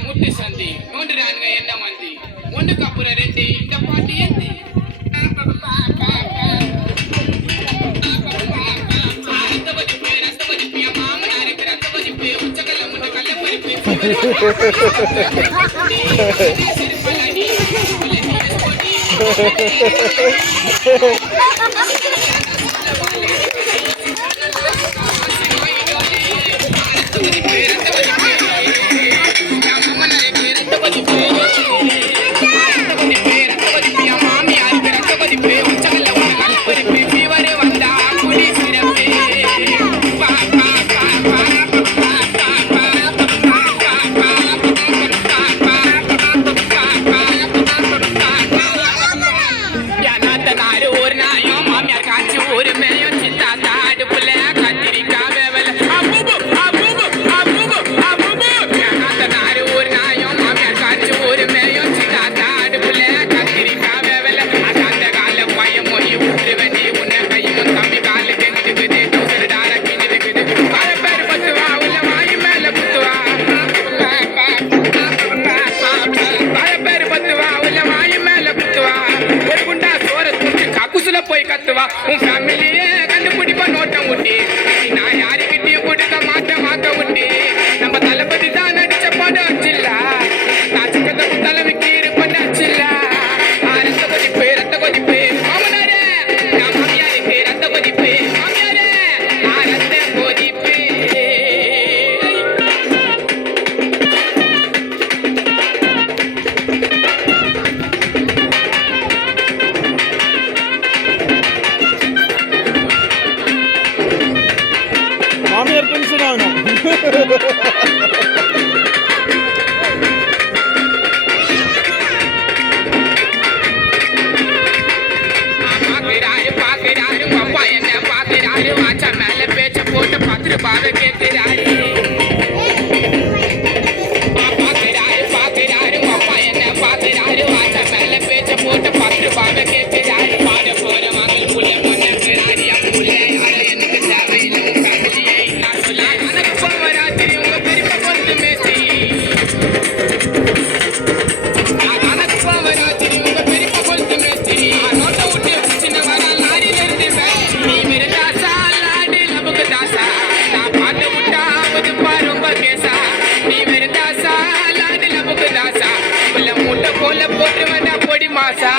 முட்டு சந்தி நோண்டுறானுங்க என்ன வந்து ஒண்ணுக்கு அப்புறம் ரெண்டு இந்த பாட்டு ஏந்தி போய் கத்துவா உன் ஃபேமிலியே கண்டுபிடிப்பா நோட்டம் விட்டு நான் யாருக்கிட்டையும் கொடுக்க மாட்ட விட்டு நம்ம தளபதி தான் நடிச்ச படம் வச்சில்ல நான் சிக்கத்தை தலைமைக்கு இருப்பேன் வச்சில்ல ரத்த கொதிப்பு மாமனாரே நான் மாமியாருக்கு ரத்த கொதிப்பு மாமியாரே ரத்த கொதிப்பு மாமியார் டென்ஷன் ஆகணும். பாக்குறாரு அப்பா என்ன பாக்குறாரு வாச்சா மேல பேச்ச போட்டு பாத்துட்டு பாவ கேட்கிறாரு பாக்குறாரு அப்பா என்ன பாக்குறாரு வாச்சா மேல பேச்ச போட்டு பாத்துட்டு பாவ கேட்கிறாரு பாட போற மகள் புள்ள பொண்ணுறாரு என் புள்ள யார எனக்கு தேவையில்லை உன் ஃபேமிலியை நான் சொல்ல எனக்கு போவராத்திரி உங்க பெருமை கொண்டு மேசி எனக்கு போவராத்திரி உங்க பெருமை கொண்டு மேசி நோட்ட விட்டு சின்ன வர லாரியில இருந்து நீ மேரே தாசா லாடி லபுக்கு தாசா நான் பாட்டு விட்டா புதுப்பா ரொம்ப கேசா நீ மேரே தாசா லாடி லபுக்கு தாசா புள்ள மூட்டை போல போட்டு வந்தா பொடி மாசா